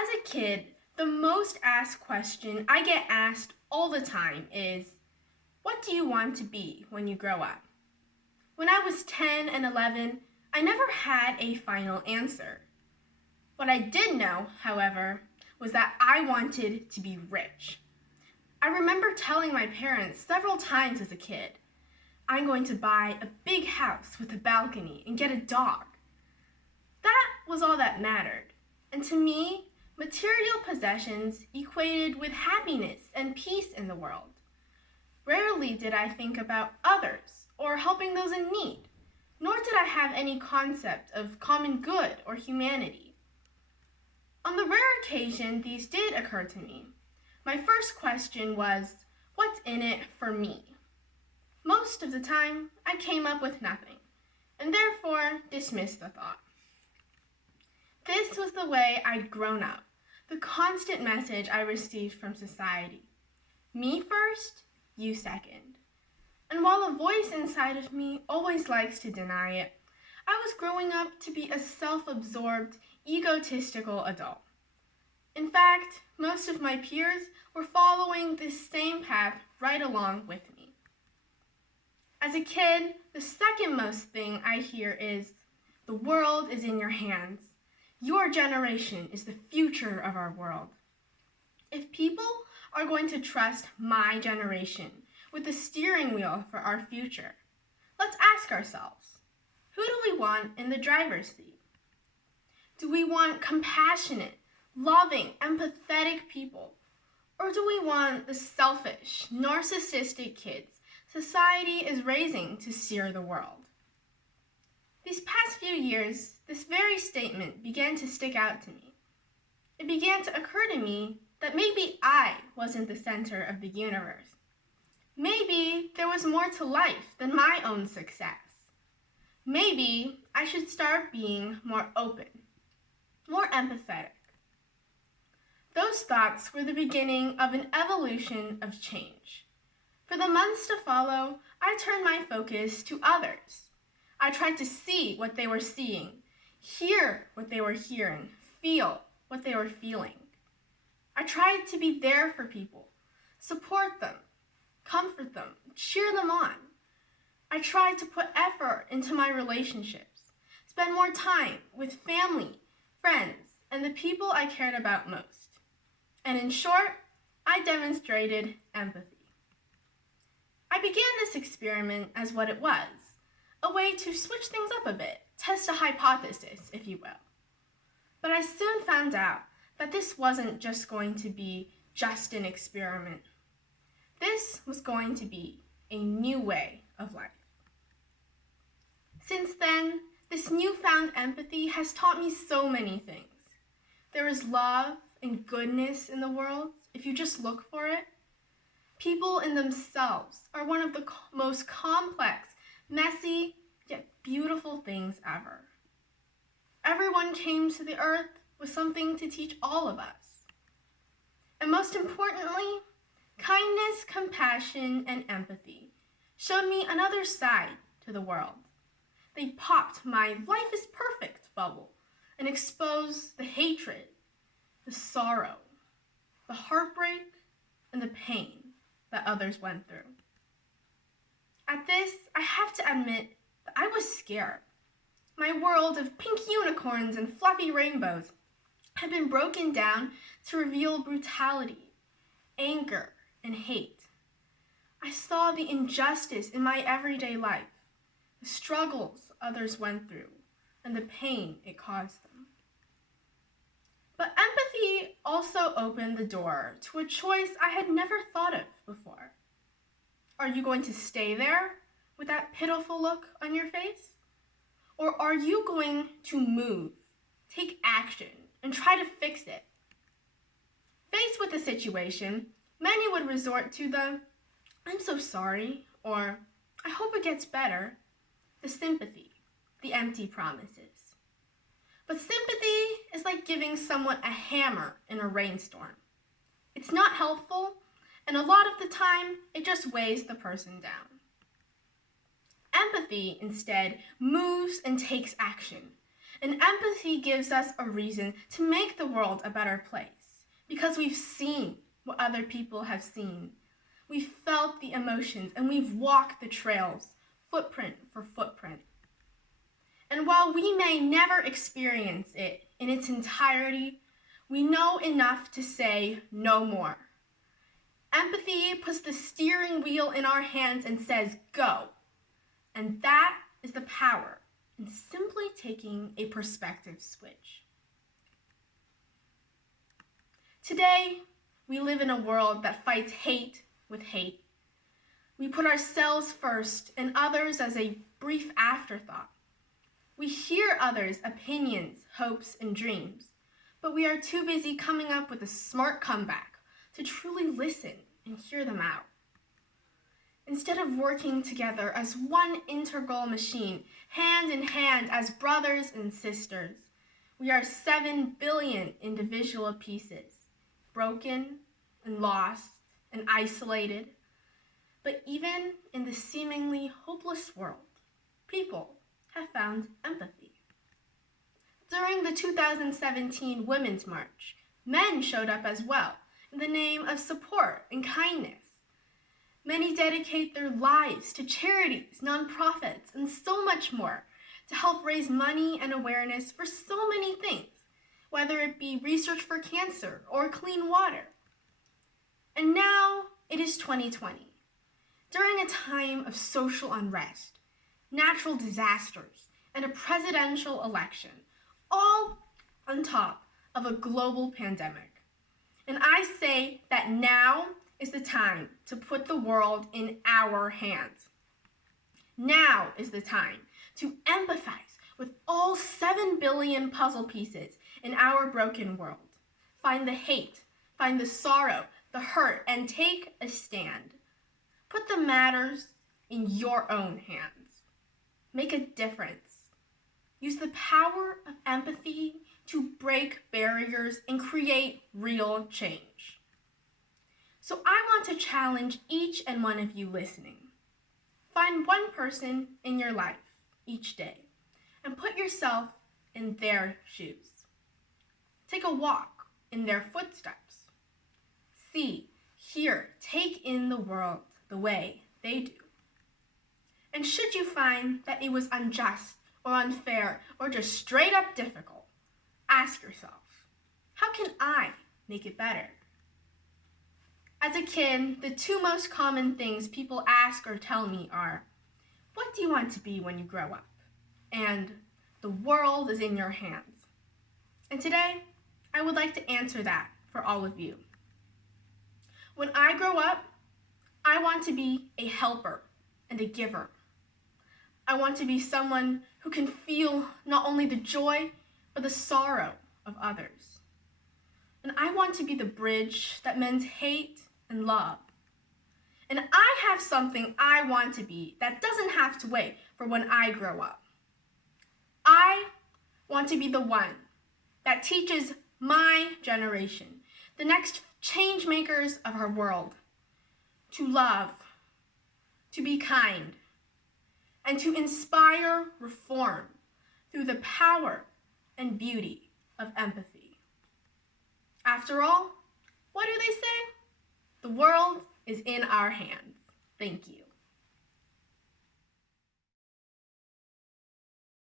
As a kid, the most asked question I get asked all the time is, what do you want to be when you grow up? When I was 10 and 11, I never had a final answer. What I did know, however, was that I wanted to be rich. I remember telling my parents several times as a kid, I'm going to buy a big house with a balcony and get a dog. That was all that mattered. And to me, material possessions equated with happiness and peace in the world. Rarely did I think about others or helping those in need, nor did I have any concept of common good or humanity. On the rare occasion these did occur to me, my first question was, what's in it for me? Most of the time, I came up with nothing, and therefore dismissed the thought. This was the way I'd grown up, the constant message I received from society. Me first, you second. And while a voice inside of me always likes to deny it, I was growing up to be a self-absorbed, egotistical adult. In fact, most of my peers were following this same path right along with me. As a kid, the second most thing I hear is, the world is in your hands. Your generation is the future of our world. If people are going to trust my generation with the steering wheel for our future, let's ask ourselves, who do we want in the driver's seat? Do we want compassionate, loving, empathetic people? Or do we want the selfish, narcissistic kids society is raising to steer the world? These past few years, this very statement began to stick out to me. It began to occur to me that maybe I wasn't the center of the universe. Maybe there was more to life than my own success. Maybe I should start being more open, more empathetic. Those thoughts were the beginning of an evolution of change. For the months to follow, I turned my focus to others. I tried to see what they were seeing, hear what they were hearing, feel what they were feeling. I tried to be there for people, support them, comfort them, cheer them on. I tried to put effort into my relationships, spend more time with family, friends, and the people I cared about most. And in short, I demonstrated empathy. I began this experiment as what it was, a way to switch things up a bit, test a hypothesis, if you will. But I soon found out that this wasn't just going to be just an experiment. This was going to be a new way of life. Since then, this newfound empathy has taught me so many things. There is love and goodness in the world if you just look for it. People in themselves are one of the most complex, messy, yet beautiful things ever. Everyone came to the earth with something to teach all of us. And most importantly, kindness, compassion, and empathy showed me another side to the world. They popped my life is perfect bubble and exposed the hatred, the sorrow, the heartbreak, and the pain that others went through. At this, I have to admit that I was scared. My world of pink unicorns and fluffy rainbows had been broken down to reveal brutality, anger, and hate. I saw the injustice in my everyday life, the struggles others went through, and the pain it caused them. But empathy also opened the door to a choice I had never thought of before. Are you going to stay there with that pitiful look on your face? Or are you going to move, take action, and try to fix it? Faced with the situation, many would resort to the, I'm so sorry, or I hope it gets better, the sympathy, the empty promises. But sympathy is like giving someone a hammer in a rainstorm. It's not helpful, and a lot of the time, it just weighs the person down. Empathy, instead, moves and takes action. And empathy gives us a reason to make the world a better place because we've seen what other people have seen. We've felt the emotions and we've walked the trails, footprint for footprint. And while we may never experience it in its entirety, we know enough to say no more. Empathy puts the steering wheel in our hands and says, go. And that is the power in simply taking a perspective switch. Today, we live in a world that fights hate with hate. We put ourselves first and others as a brief afterthought. We hear others' opinions, hopes, and dreams, but we are too busy coming up with a smart comeback to truly listen and hear them out. Instead of working together as one integral machine, hand in hand as brothers and sisters, we are 7 billion individual pieces, broken and lost and isolated. But even in the seemingly hopeless world, people have found empathy. During the 2017 Women's March, men showed up as well in the name of support and kindness. Many dedicate their lives to charities, nonprofits, and so much more to help raise money and awareness for so many things, whether it be research for cancer or clean water. And now it is 2020. During a time of social unrest, natural disasters, and a presidential election, all on top of a global pandemic. And I say that now is the time to put the world in our hands. Now is the time to empathize with all 7 billion puzzle pieces in our broken world. Find the hate, find the sorrow, the hurt, and take a stand. Put the matters in your own hands. Make a difference. Use the power of empathy to break barriers and create real change. So I want to challenge each and one of you listening. Find one person in your life each day and put yourself in their shoes. Take a walk in their footsteps. See, hear, take in the world the way they do. And should you find that it was unjust or unfair or just straight up difficult, ask yourself, how can I make it better? As a kid, the 2 most common things people ask or tell me are, what do you want to be when you grow up? And the world is in your hands. And today, I would like to answer that for all of you. When I grow up, I want to be a helper and a giver. I want to be someone who can feel not only the joy, but the sorrow of others. And I want to be the bridge that mends hate and love. And I have something I want to be that doesn't have to wait for when I grow up. I want to be the one that teaches my generation, the next change makers of our world, to love, to be kind, and to inspire reform through the power and beauty of empathy. After all, what do they say? The world is in our hands. Thank you.